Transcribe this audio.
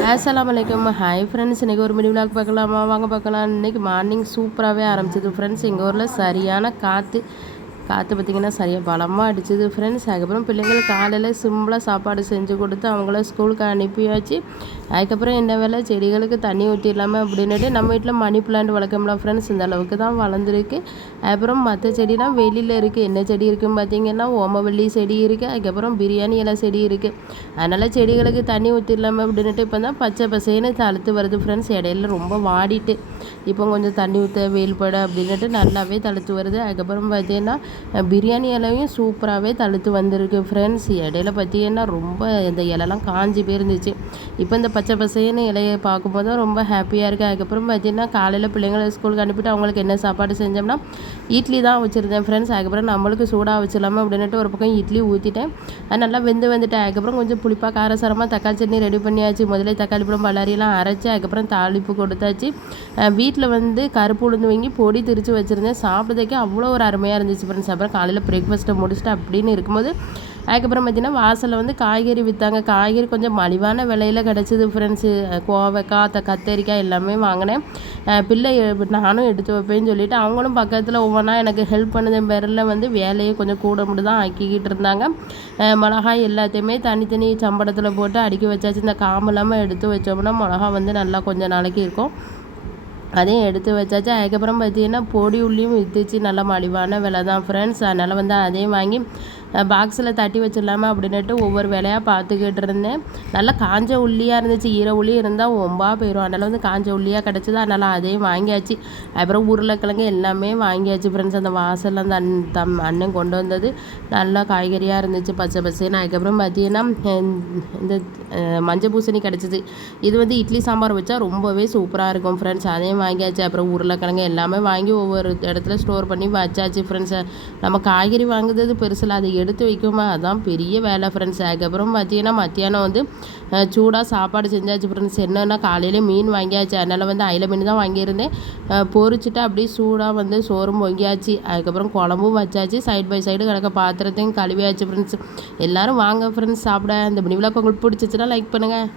அஸ்ஸலாமு hi friends, இன்றைக்கி ஒரு மினி விலாக் பார்க்கலாமா? வாங்க பார்க்கலாம். இன்றைக்கி மார்னிங் சூப்பராகவே ஆரம்பிச்சிது ஃப்ரெண்ட்ஸ். எங்கள் ஊரில் சரியான காற்று பார்த்திங்கன்னா சரியாக பலமாக அடிச்சுது ஃப்ரெண்ட்ஸ். அதுக்கப்புறம் பிள்ளைங்களுக்கு காலையில் சிம்பிளாக சாப்பாடு செஞ்சு கொடுத்து அவங்கள ஸ்கூலுக்கு அனுப்பியாச்சு. அதுக்கப்புறம் என்ன வேலை, செடிகளுக்கு தண்ணி ஊற்றிடலாமல் அப்படின்னுட்டு நம்ம வீட்டில் மணி பிளான்ட் வளர்க்கம்லாம் ஃப்ரெண்ட்ஸ். இந்த அளவுக்கு தான் வளர்ந்துருக்கு. அப்புறம் மற்ற செடிலாம் வெளியில் இருக்குது. என்ன செடி இருக்குதுன்னு பார்த்தீங்கன்னா ஓமவல்லி செடி இருக்குது. அதுக்கப்புறம் பிரியாணி இலை செடி இருக்குது. அதனால் செடிகளுக்கு தண்ணி ஊற்றிடலாமல் அப்படின்னுட்டு இப்போ தான் பச்சை பசேன்னு தழுத்து வருது ஃப்ரெண்ட்ஸ். இடையில ரொம்ப வாடிட்டு இப்போ கொஞ்சம் தண்ணி ஊற்ற வெயில் பட அப்படின்னுட்டு நல்லாவே தழுத்து வருது. அதுக்கப்புறம் பார்த்தீங்கன்னா பிரியாணி இலையும் சூப்பராகவே தழுத்து வந்திருக்கு ஃப்ரெண்ட்ஸ். இடையில பார்த்தீங்கன்னா ரொம்ப இந்த இலைலாம் காஞ்சி போயிருந்துச்சு. இப்போ இந்த பச்சை பசேன்னு இலையை பார்க்கும்போது தான் ரொம்ப ஹாப்பியாக இருக்குது. அதுக்கப்புறம் பார்த்தீங்கன்னா காலையில் பிள்ளைங்களை ஸ்கூலுக்கு அனுப்பிட்டு அவங்களுக்கு என்ன சாப்பாடு செஞ்சோம்னா இட்லி தான் வச்சுருந்தேன் ஃப்ரெண்ட்ஸ். அதுக்கப்புறம் நம்மளுக்கு சூடாக வச்சிடலாமா அப்படின்ட்டு ஒரு பக்கம் இட்லி ஊற்றிட்டேன். அது நல்லா வந்துட்டேன். அதுக்கப்புறம் கொஞ்சம் புளிப்பாக காரசாரமாக தக்காளி சட்னி ரெடி பண்ணியாச்சு. முதல்ல தக்காளி பழம் பல்லாரியெல்லாம் அரைச்சி அதுக்கப்புறம் தாளிப்பு கொடுத்தாச்சு. வீட்டில் கருப்பு உளுந்து வாங்கி பொடி திரித்து வச்சுருந்தேன். சாப்பிட்றதுக்கே அவ்வளோ ஒரு அருமையாக இருந்துச்சு ஃப்ரெண்ட்ஸ். அப்புறம் காலையில் பிரேக்ஃபாஸ்ட்டை முடிச்சுட்டு அப்படின்னு இருக்கும்போது அதுக்கப்புறம் பார்த்தீங்கன்னா வாசலில் காய்கறி விற்றாங்க. காய்கறி கொஞ்சம் மலிவான விலையில் கிடச்சிது ஃப்ரெண்ட்ஸு. கோவைக்காய், கத்தரிக்காய் எல்லாமே வாங்கினேன். பிள்ளை நானும் எடுத்து வைப்பேன்னு சொல்லிவிட்டு அவங்களும் பக்கத்தில் ஒவ்வொன்றா எனக்கு ஹெல்ப் பண்ணதன் பேரில் வேலையை கொஞ்சம் கூட மட்டும் தான் ஆக்கிக்கிட்டு இருந்தாங்க. மிளகாய் எல்லாத்தையுமே தனித்தனி சம்படத்தில் போட்டு அடுக்கி வச்சாச்சு. இந்த காம்பு இல்லாமல் எடுத்து வச்சோம்னா மிளகா நல்லா கொஞ்சம் நாளைக்கு இருக்கும். அதையும் எடுத்து வச்சாச்சு. அதுக்கப்புறம் பார்த்தீங்கன்னா பொடி உள்ளியும் விற்றுச்சு. நல்லா மலிவான விலை தான் ஃப்ரெண்ட்ஸ். அதனால் அதையும் வாங்கி பாக்ஸில் தட்டி வச்சிடலாமா அப்படின்ட்டு ஒவ்வொரு வேலையாக பார்த்துக்கிட்டு இருந்தேன். நல்லா காஞ்ச உள்ளியாக இருந்துச்சு. ஈர உள்ளி இருந்தால் ஒம்பா போயிடும். அதனால் காஞ்ச உள்ளியாக கிடச்சிது. அதனால் அதையும் வாங்கியாச்சு. அப்புறம் உருளைக்கிழங்கு எல்லாமே வாங்கியாச்சு ஃப்ரெண்ட்ஸ். அந்த வாசலில் அந்த அண்ணன் கொண்டு வந்தது நல்லா காய்கறியாக இருந்துச்சு, பச்சை பசேன்னு. அதுக்கப்புறம் பார்த்தீங்கன்னா இந்த மஞ்சள் பூசணி கிடச்சிது. இது இட்லி சாம்பார் வச்சா ரொம்பவே சூப்பராக இருக்கும் ஃப்ரெண்ட்ஸ். அதையும் வாங்கியாச்சு. அப்புறம் உருளைக்கிழங்கு எல்லாமே வாங்கி ஒவ்வொரு இடத்துல ஸ்டோர் பண்ணி வச்சாச்சு ஃப்ரெண்ட்ஸ். நம்ம காய்கறி வாங்குறது பெருசில் அதை எடுத்து வைக்குமா அதான் பெரிய வேலை ஃப்ரெண்ட்ஸ். அதுக்கப்புறம் பார்த்தீங்கன்னா மத்தியானம் சூடாக சாப்பாடு செஞ்சாச்சு ஃப்ரெண்ட்ஸ். என்னென்னா காலையிலே மீன் வாங்கியாச்சு. அதனால் அயில மீன் தான் வாங்கியிருந்தேன். பொரிச்சிட்டு அப்படியே சூடாக சோறும் பொங்கியாச்சு. அதுக்கப்புறம் குழம்பும் வச்சாச்சு. சைட் பை சைடு கிடக்க பாத்திரத்தையும் கழுவியாச்சு ஃப்ரெண்ட்ஸ். எல்லோரும் வாங்க ஃப்ரெண்ட்ஸ் சாப்பிட. இந்த விளாக் உங்களுக்கு பிடிச்சிச்சுன்னா லைக் பண்ணுங்கள்.